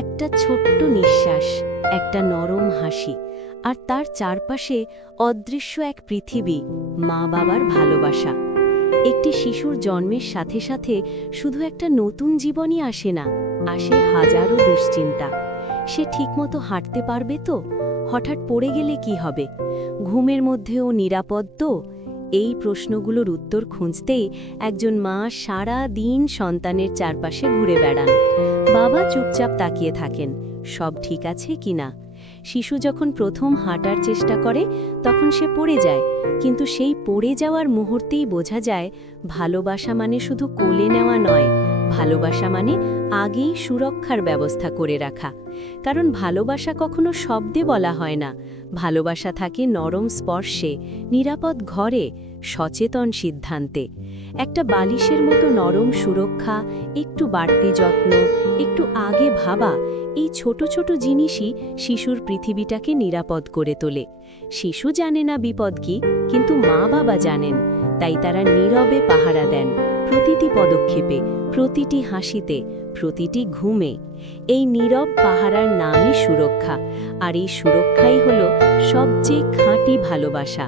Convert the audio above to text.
একটা ছোট্ট নিঃশ্বাস, একটা নরম হাসি, আর তার চারপাশে অদৃশ্য এক পৃথিবী, মা বাবার ভালোবাসা। একটি শিশুর জন্মের সাথে সাথে শুধু একটা নতুন জীবনই আসে না, আসে হাজারো দুশ্চিন্তা। সে ঠিকমতো হাঁটতে পারবে তো? হঠাৎ পড়ে গেলে কি হবে? ঘুমের মধ্যেও নিরাপদ তো? এই প্রশ্নগুলোর উত্তর খুঁজতেই একজন মা সারা দিন সন্তানের চারপাশে ঘুরে বেড়ান। বাবা চুপচাপ তাকিয়ে থাকেন, সব ঠিক আছে কিনা। শিশু যখন প্রথম হাঁটার চেষ্টা করে তখন সে পড়ে যায়, কিন্তু সেই পড়ে যাওয়ার মুহূর্তেই বোঝা যায় ভালোবাসা মানে শুধু কোলে নেওয়া নয়, ভালোবাসা মানে আগেই সুরক্ষার ব্যবস্থা করে রাখা। কারণ ভালোবাসা কখনো শব্দে বলা হয় না, ভালোবাসা থাকে নরম স্পর্শে, নিরাপদ ঘরে, সচেতন সিদ্ধান্তে। একটা বালিশের মতো নরম সুরক্ষা, একটু বাড়তি যত্ন, একটু আগে ভাবা, এই ছোট ছোট জিনিসই শিশুর পৃথিবীটাকে নিরাপদ করে তোলে। শিশু জানে না বিপদ কি, কিন্তু মা বাবা জানেন, তাই তারা নীরবে পাহারা দেন, প্রতিটি পদক্ষেপে, প্রতিটি হাসিতে, প্রতিটি ঘুমে। এই নীরব পাহারার নামই সুরক্ষা, আর এই সুরক্ষাই হলো সবচেয়ে খাঁটি ভালোবাসা।